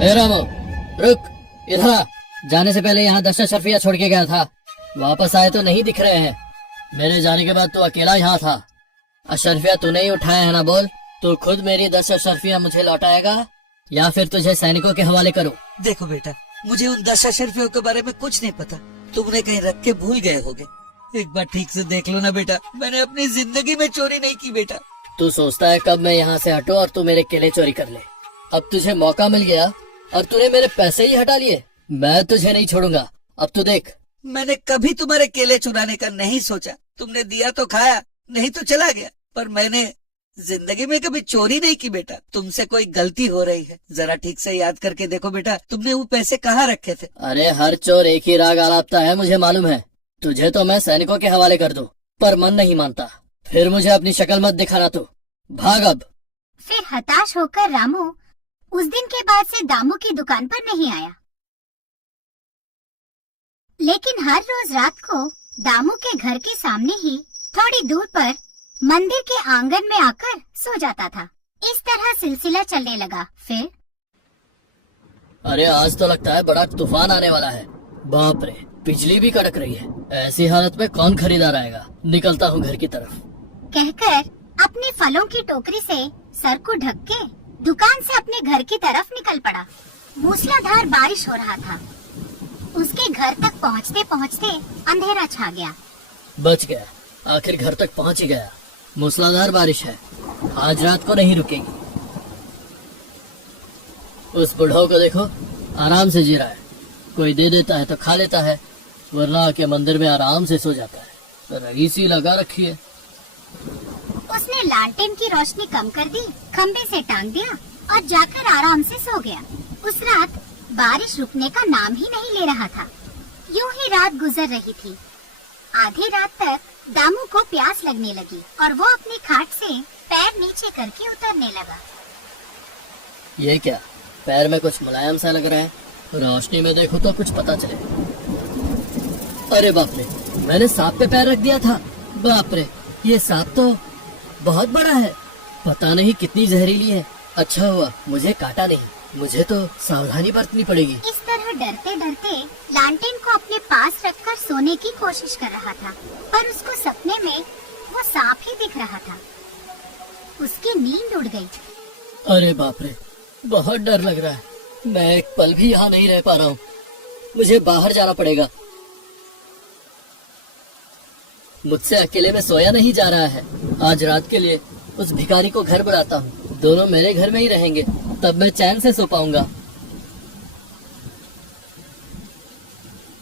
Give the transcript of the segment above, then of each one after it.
ए रामू, रुक, इधर आ। जाने से पहले यहाँ 10 अशरफिया छोड़ के गया था, वापस आए तो नहीं दिख रहे हैं। मेरे जाने के बाद तू अकेला यहाँ था। अशरफिया तूने ही उठाया है ना? बोल, तू खुद मेरी 10 अशरफिया मुझे लौटाएगा या फिर तुझे सैनिकों के हवाले करूँ? देखो बेटा, मुझे उन 10 अशरफियों के बारे में कुछ नहीं पता। तुमने कहीं रख के भूल गए होगे। एक बार ठीक से देख लो ना बेटा, मैंने अपनी जिंदगी में चोरी नहीं की बेटा। तू सोचता है कब मैं यहाँ से हटूं और तू मेरे केले चोरी कर ले। अब तुझे मौका मिल गया और तूने मेरे पैसे ही हटा लिए। मैं तुझे नहीं छोड़ूंगा। अब तू देख। मैंने कभी तुम्हारे केले चुराने का नहीं सोचा। तुमने दिया तो खाया, नहीं तो चला गया। पर मैंने जिंदगी में कभी चोरी नहीं की बेटा। तुमसे कोई गलती हो रही है, जरा ठीक से याद करके देखो बेटा, तुमने वो पैसे कहाँ रखे थे? अरे हर चोर एक ही राग आलापता है, मुझे मालूम है। तुझे तो मैं सैनिकों के हवाले कर दूं, पर मन नहीं मानता। फिर मुझे अपनी शक्ल मत दिखाना तू। भाग अब। फिर हताश होकर रामू उस दिन के बाद से दामू की दुकान पर नहीं आया। लेकिन हर रोज रात को दामू के घर के सामने ही थोड़ी दूर पर मंदिर के आंगन में आकर सो जाता था। इस तरह सिलसिला चलने लगा। फिर अरे आज तो लगता है बड़ा तूफान आने वाला है। बाप रे, बिजली भी कड़क रही है। ऐसी हालत में कौन खरीदार आएगा? निकलता हूँ घर की तरफ। कहकर अपने फलों की टोकरी से सर को ढक के दुकान से अपने घर की तरफ निकल पड़ा। मूसलाधार बारिश हो रहा था। उसके घर तक पहुँचते पहुँचते अंधेरा छा गया। बच गया, आखिर घर तक पहुँच ही गया। मूसलाधार बारिश है, आज रात को नहीं रुकेगी। उस बुढ़ो को देखो, आराम से जी रहा है। कोई दे देता है तो खा लेता है, वरना आके मंदिर में आराम से सो जाता है। रईसी लगा रखी है। उसने लालटेन की रोशनी कम कर दी, खम्बे से टांग दिया और जाकर आराम से सो गया। उस रात बारिश रुकने का नाम ही नहीं ले रहा था। यूं ही रात गुजर रही थी। आधी रात तक दामू को प्यास लगने लगी और वो अपनी खाट से पैर नीचे करके उतरने लगा। ये क्या, पैर में कुछ मुलायम सा लग रहा है। रोशनी में देखो तो कुछ पता चले। अरे बाप रे, मैंने सांप पे पैर रख दिया था। बाप रे, ये सांप तो बहुत बड़ा है। पता नहीं कितनी जहरीली है। अच्छा हुआ मुझे काटा नहीं। मुझे तो सावधानी बरतनी पड़ेगी। इस तरह डरते डरते लालटेन को अपने पास रखकर सोने की कोशिश कर रहा था, पर उसको सपने में वो सांप ही दिख रहा था। उसकी नींद उड़ गई। अरे बाप रे, बहुत डर लग रहा है। मैं एक पल भी यहाँ नहीं रह पा रहा हूँ। मुझे बाहर जाना पड़ेगा। मुझसे अकेले में सोया नहीं जा रहा है। आज रात के लिए उस भिखारी को घर बुलाता हूँ। दोनों मेरे घर में ही रहेंगे, तब मैं चैन से सो पाऊंगा।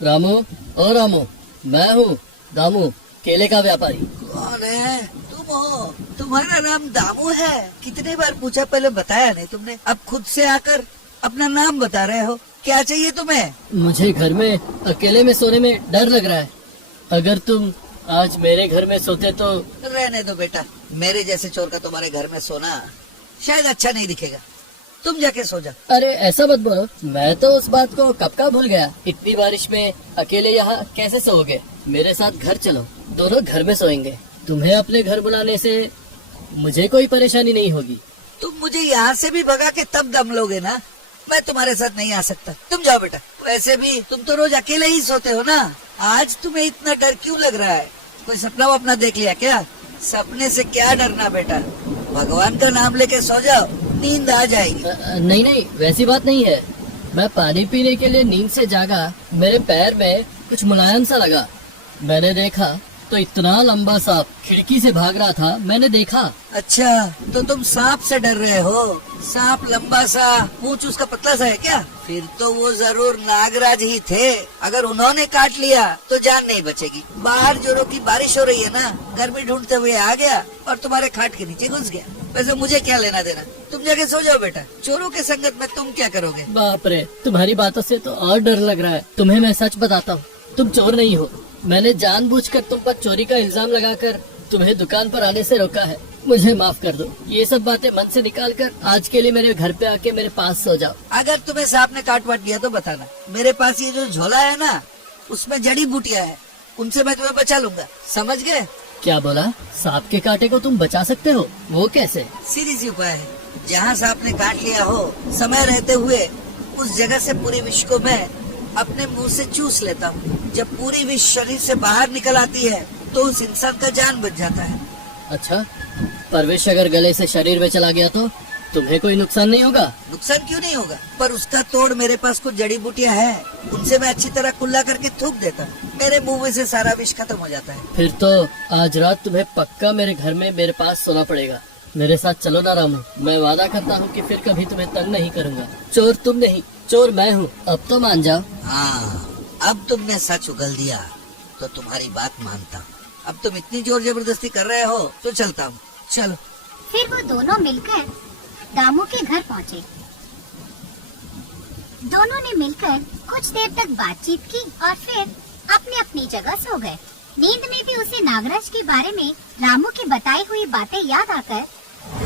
रामू, ओ रामू, मैं हूँ दामू, केले का व्यापारी। कौन है? तुम हो? तुम्हारा नाम दामू है? कितनी बार पूछा, पहले बताया नहीं तुमने। अब खुद से आकर अपना नाम बता रहे हो। क्या चाहिए तुम्हें? मुझे घर में अकेले में सोने में डर लग रहा है। अगर तुम आज मेरे घर में सोते तो। रहने दो बेटा, मेरे जैसे चोर का तुम्हारे घर में सोना शायद अच्छा नहीं दिखेगा। तुम जाके सो जा। अरे ऐसा मत बोलो, मैं तो उस बात को कब का भूल गया। इतनी बारिश में अकेले यहाँ कैसे सोओगे? मेरे साथ घर चलो, दोनों घर में सोएंगे। तुम्हें अपने घर बुलाने से मुझे कोई परेशानी नहीं होगी। तुम मुझे यहाँ से भी भगा के तब दम लोगे ना। मैं तुम्हारे साथ नहीं आ सकता। तुम जाओ बेटा। वैसे भी तुम तो रोज अकेले ही सोते हो ना। आज तुम्हें इतना डर क्यों लग रहा है? कोई सपना वपना देख लिया क्या? सपने से क्या डरना बेटा, भगवान का नाम लेके सो जाओ, नींद आ जाएगी। नहीं नहीं, वैसी बात नहीं है। मैं पानी पीने के लिए नींद से जागा, मेरे पैर में कुछ मुलायम सा लगा। मैंने देखा तो इतना लंबा सांप खिड़की से भाग रहा था। मैंने देखा। अच्छा, तो तुम सांप से डर रहे हो? सांप लंबा सा, पूंछ उसका पतला सा है क्या? फिर तो वो जरूर नागराज ही थे। अगर उन्होंने काट लिया तो जान नहीं बचेगी। बाहर जोरों की बारिश हो रही है ना, गर्मी ढूंढते हुए आ गया और तुम्हारे खाट के नीचे घुस गया। वैसे मुझे क्या लेना देना? तुम जाके सो जाओ बेटा। चोरों के संगत में तुम क्या करोगे? बाप रे, तुम्हारी बातों से तो और डर लग रहा है। तुम्हें मैं सच बताता हूँ, तुम चोर नहीं हो। मैंने जानबूझकर तुम पर चोरी का इल्जाम लगाकर तुम्हें दुकान पर आने से रोका है। मुझे माफ कर दो। ये सब बातें मन से निकाल कर आज के लिए मेरे घर पे आके मेरे पास सो जाओ। अगर तुम्हें सांप ने काट वाट लिया तो बताना। मेरे पास ये जो झोला है ना, उसमें जड़ी बूटियाँ है, उनसे मैं तुम्हें बचा लूंगा। समझ गए? क्या बोला? सांप के कांटे को तुम बचा सकते हो? वो कैसे? सीधी सी उपाय है। जहाँ सांप ने काट लिया हो, समय रहते हुए उस जगह से पूरी विष को मैं अपने मुंह से चूस लेता हूँ। जब पूरी विष शरीर से बाहर निकल आती है तो उस इंसान का जान बच जाता है। अच्छा, पर विष अगर गले से शरीर में चला गया तो तुम्हें कोई नुकसान नहीं होगा? नुकसान क्यों नहीं होगा, पर उसका तोड़ मेरे पास कुछ जड़ी बूटियाँ है, उनसे मैं अच्छी तरह कुल्ला करके थूक देता हूँ। मेरे मुंह में से सारा विष खत्म हो जाता है। फिर तो आज रात तुम्हें पक्का मेरे घर में मेरे पास सोना पड़ेगा। मेरे साथ चलो ना रामू, मैं वादा करता हूँ कि फिर कभी तुम्हें तंग नहीं करूँगा। चोर तुम नहीं, चोर मैं हूँ। अब तो मान जाओ। हाँ, अब तुमने सच उगल दिया तो तुम्हारी बात मानता हूँ। अब तुम इतनी जोर जबरदस्ती कर रहे हो तो चलता हूँ। चलो। फिर वो दोनों मिलकर दामू के घर पहुँचे। दोनों ने मिलकर कुछ देर तक बातचीत की और फिर अपनी अपनी जगह सो गए। नींद में भी उसे नागराज के बारे में रामू की बताई हुई बातें याद आकर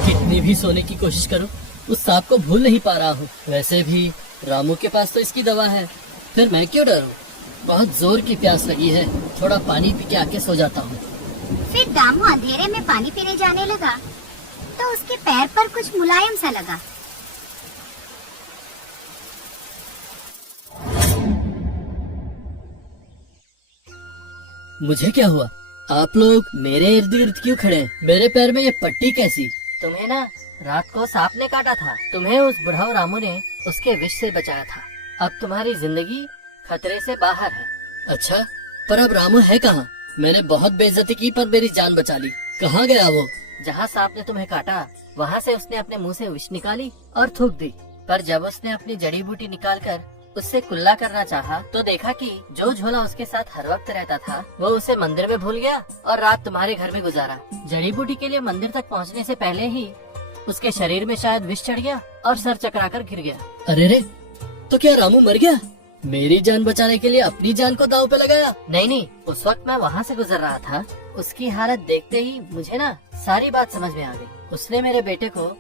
कितनी भी सोने की कोशिश करूं, उस सांप को भूल नहीं पा रहा हूँ। वैसे भी रामू के पास तो इसकी दवा है, फिर मैं क्यों डरूं? बहुत जोर की प्यास लगी है, थोड़ा पानी पी के आके सो जाता हूँ। फिर दामू अंधेरे में पानी पीने जाने लगा तो उसके पैर पर कुछ मुलायम सा लगा। मुझे क्या हुआ? आप लोग मेरे इर्द गिर्द क्यों खड़े हैं? मेरे पैर में ये पट्टी कैसी? तुम्हें ना रात को सांप ने काटा था। तुम्हें उस बुढ़ाऊ रामू ने उसके विष से बचाया था। अब तुम्हारी जिंदगी खतरे से बाहर है। अच्छा, पर अब रामू है कहाँ? मैंने बहुत बेइज्जती की पर मेरी जान बचा ली। कहाँ गया वो? जहाँ सांप ने तुम्हें काटा वहाँ से उसने अपने मुंह से विष निकाली और थूक दी। पर जब उसने अपनी जड़ी बूटी निकालकर उससे कुल्ला करना चाहा तो देखा कि जो झोला उसके साथ हर वक्त रहता था वो उसे मंदिर में भूल गया और रात तुम्हारे घर में गुजारा। जड़ी बूटी के लिए मंदिर तक पहुँचने से पहले ही उसके शरीर में शायद विष चढ़ गया और सर चकराकर गिर गया। अरे रे, तो क्या रामू मर गया? मेरी जान बचाने के लिए अपनी जान को दांव पे लगाया? नहीं, उस वक्त मैं वहाँ से गुजर रहा था। उसकी हालत देखते ही मुझे ना सारी बात समझ में आ गई। उसने मेरे बेटे को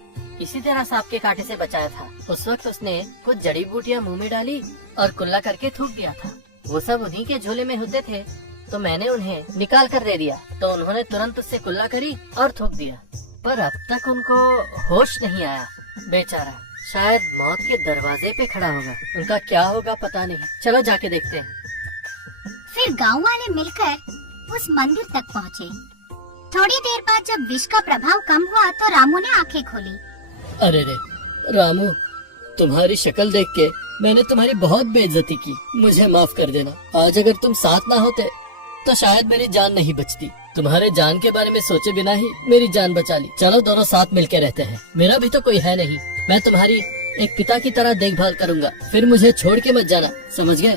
इसी तरह सांप के कांटे से बचाया था। उस वक्त उसने कुछ जड़ी बूटियाँ मुंह में डाली और कुल्ला करके थूक दिया था। वो सब उन्हीं के झोले में होते थे तो मैंने उन्हें निकाल कर दे दिया तो उन्होंने तुरंत उससे कुल्ला करी और थूक दिया। पर अब तक उनको होश नहीं आया। बेचारा शायद मौत के दरवाजे पे खड़ा होगा। उनका क्या होगा पता नहीं। चलो जाके देखते हैं। फिर गांव वाले मिलकर उस मंदिर तक पहुँचे। थोड़ी देर बाद जब विष का प्रभाव कम हुआ तो रामू ने आंखें खोली। अरे रे रामू, तुम्हारी शक्ल देख के मैंने तुम्हारी बहुत बेइज्जती की। मुझे माफ कर देना। आज अगर तुम साथ ना होते तो शायद मेरी जान नहीं बचती। तुम्हारे जान के बारे में सोचे बिना ही मेरी जान बचा ली। चलो दोनों साथ मिलके रहते हैं। मेरा भी तो कोई है नहीं। मैं तुम्हारी एक पिता की तरह देखभाल करूंगा। फिर मुझे छोड़ के मत जाना, समझ गए?